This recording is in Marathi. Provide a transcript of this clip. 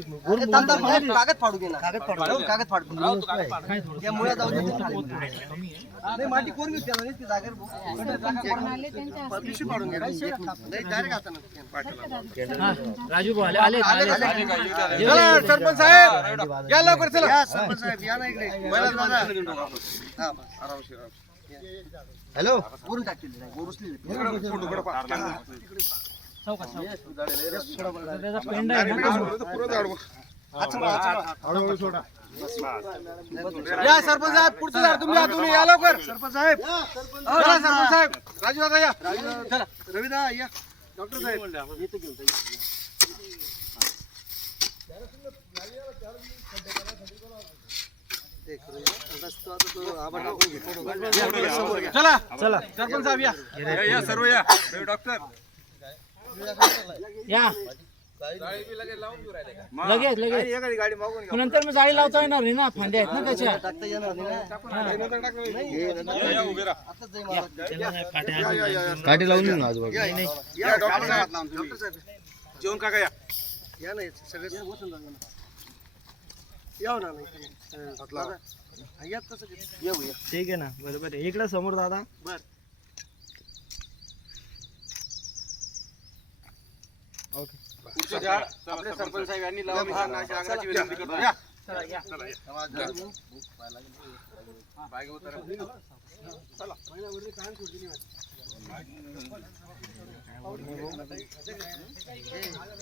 कागद फाडू ना कागद फाडू कागद फाडू त्या मुळ्या जाऊ दे नाही माती कोण घेऊ त्याला नाही नाही राजू भाऊ आले आले सरपंच साहेब. या लवकर चला. सरपंच साहेब या ना हा. हॅलो? वरून टाकतील आहे ना? या सरपंच साहेब पुढचं झाड तुम्ही आतून या लवकर. सरपंच साहेब. चला सरपंच साहेब. राजू दादा या. चला. रविदा या. डॉक्टर साहेब. येतो घेऊन चला चला सरपंच साहेब या. या सर्व या. डॉक्टर. या. लगेच लगेच. नंतर मी जाळी लावता येणार नाही ना फांद्या आहेत ना त्याच्या. नाही. काठी लावून जेवण काका या? या ना सगळे येऊ ना नाही या कसं येऊ या ठीक आहे ना बरोबर आहे इकडे समोर दादा। बर। पुढचं झाड आपले सरपंच साहेब यांनी लावून हा नाशी अंगाची विनंती करतो या बाय घेऊ तर.